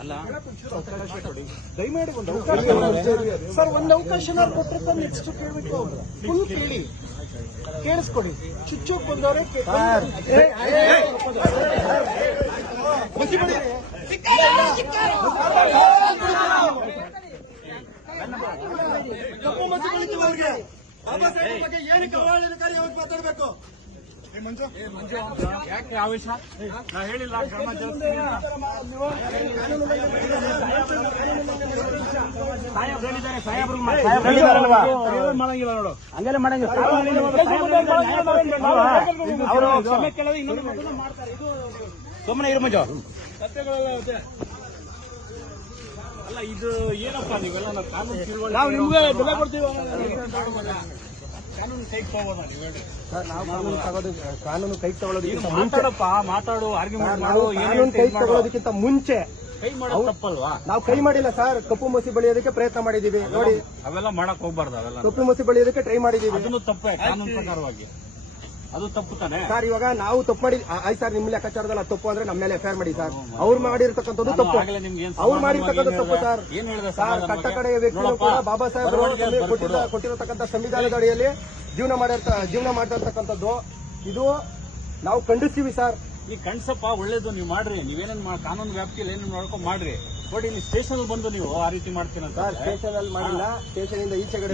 ಅಲ್ಲ ದಯಮಾಡಿ ಒಂದು ಅವಕಾಶ ಸರ್, ಒಂದು ಅವಕಾಶ ಕೊಟ್ಟರೆ ನೆಕ್ಸ್ಟ್ ಕೇಳಬೇಕು. ಫುಲ್ ಕೇಳಿ, ಕೇಳಿಸ್ಕೊಡಿ. ಚುಚ್ಚೋಕ್ ಬಂದವರೇ ಕಪ್ಪು ಮಸಿ ಬಳಿತು ಅವ್ರಿಗೆ. ಬಾಬಾ ಸಾಹೇಬ್ ಬಗ್ಗೆ ಏನಕ್ಕೆ ಅವಹೇಳನಕಾರಿ ಅವ್ರಿಗೆ ಮಾತಾಡಬೇಕು? ಯಾಕೆ ಆವೇಶ? ನಾ ಹೇಳಿಲ್ಲ ಕ್ರಮ ಮಾಡಂಗಿಲ್ಲ ನೋಡು, ಹಂಗೆಲ್ಲ ಮಾಡಂಗಿಲ್ಲ. ಅವರು ಕ್ಷಮೆ ಕೇಳೋದು ಇನ್ನೊಂದು ಮಾಡ್ತಾರೆ. ಇದು ಸುಮ್ಮನೆ ಇರು ಮಂಜು. ಸತ್ಯಗಳೆಲ್ಲ ಅಲ್ಲ, ಇದು ಏನಪ್ಪಾ ನೀವೆಲ್ಲ ಕಾನೂನು ನಾವು ನಿಮ್ಗೆ ಬೆಲೆ ಕೊಡ್ತೀವಿ. ಕಾನೂನು ಕೈಗೆ ತಗೋಬೋದಾ ನೀವು ಹೇಳಿ? ಕಾನೂನು ಕೈಗೆ ತಗೊಳ್ಳೋದಕ್ಕಿಂತ ಮಾತಾಡಪ್ಪ, ಮಾತಾಡು, ಆರ್ಗ್ಯುಮೆಂಟ್ ಮಾಡು. ಕಾನೂನು ಕೈಗೆ ತಗೊಳ್ಳೋದಕ್ಕಿಂತ ಮುಂಚೆ ಕೈ ಮಾಡೋದು ತಪ್ಪಲ್ವಾ? ನಾವು ಕೈ ಮಾಡಿಲ್ಲ ಸರ್, ಕಪ್ಪು ಮಸಿ ಬಳಿಯೋದಕ್ಕೆ ಪ್ರಯತ್ನ ಮಾಡಿದೀವಿ. ನೋಡಿ, ಅವೆಲ್ಲ ಮಾಡಕ್ ಹೋಗ್ಬಾರ್ದು. ಅವೆಲ್ಲ ಕಪ್ಪು ಮಸಿ ಬಳಿಯೋದಕ್ಕೆ ಟ್ರೈ ಮಾಡಿದೀವಿ. ಅದನ್ನು ತಪ್ಪೇ ಕಾನೂನು ಪ್ರಕಾರವಾಗಿ, ಅದು ತಪ್ಪು ತಾನೆ ಸರ್. ಇವಾಗ ನಾವು ತಪ್ಪು ಮಾಡಿ ಆಯ್ತು ಸರ್, ನಿಮ್ಮ ಲೆಕ್ಕಾಚಾರದಲ್ಲಿ ತಪ್ಪು ಅಂದ್ರೆ ನಮ್ಮ ಮೇಲೆ ಎಫ್ಐಆರ್ ಮಾಡಿ ಸರ್. ಅವ್ರು ಮಾಡಿರ್ತಕ್ಕಂಥದ್ದು ತಪ್ಪು, ಅವ್ರು ಮಾಡಿರ್ತಕ್ಕಂಥ ತಪ್ಪು ಸರ್. ಸರ್, ಕಟ್ಟ ಕಡೆಯ ವ್ಯಕ್ತಿಗಳು ಕೂಡ ಬಾಬಾ ಸಾಹೇಬ್ ಕೊಟ್ಟಿರತಕ್ಕಂಥ ಸಂವಿಧಾನದ ಅಡಿಯಲ್ಲಿ ಜೀವನ ಮಾಡಿರ್ತಕ್ಕಂಥದ್ದು ಇದು ನಾವು ಖಂಡಿಸ್ತೀವಿ ಸರ್. ಈ ಕಣ್ಸಪ್ಪ ಒಳ್ಳೇದು, ನೀವು ಮಾಡ್ರಿ. ನೀವೇನೇನ್ ಕಾನೂನು ವ್ಯಾಪ್ತಿಯಲ್ಲಿ ಏನೇನು ನೋಡ್ಕೊಂಡು ಮಾಡ್ರಿ. ಬಟ್ ಇಲ್ಲಿ ಸ್ಟೇಷನ್ ಬಂದು ನೀವು ಆ ರೀತಿ ಮಾಡ್ತೀರಂತ ಸರ್. ಸ್ಟೇಷನ್ ಅಲ್ಲಿ ಮಾಡಿಲ್ಲ, ಸ್ಟೇಷನ್ ಇಂದ ಈಚೆಗಡೆ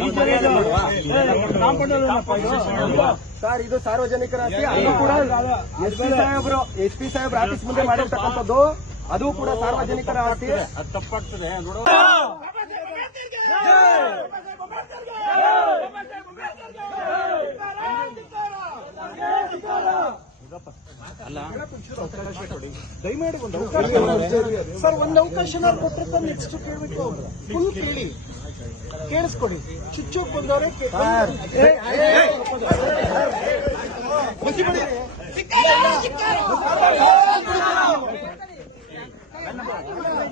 ಸರ್. ಇದು ಸಾರ್ವಜನಿಕರ ಆಸ್ತಿ. ಅದು ಕೂಡ ಎಸ್ ಪಿ ಸಾಹೇಬ್ರ ಆಫೀಸ್ ಮುಂದೆ ಮಾಡಿರ್ತಕ್ಕಂಥದ್ದು, ಅದು ಕೂಡ ಸಾರ್ವಜನಿಕರ ಆಸ್ತಿ. ಅದು ತಪ್ಪಾಗ್ತದೆ ನೋಡೋ. ಅಲ್ಲ, ದಯಮಾಡಿ ಒಂದು ಅವಕಾಶ ಸರ್, ಒಂದು ಅವಕಾಶ ಕೊಟ್ಟರೆ ನೆಕ್ಸ್ಟ್ ಕೇಳಬೇಕು. ಫುಲ್ ಕೇಳಿ, ಕೇಳಿಸ್ಕೊಡಿ. ಚುಚ್ಚೋಕ್ ಬಂದವರೇ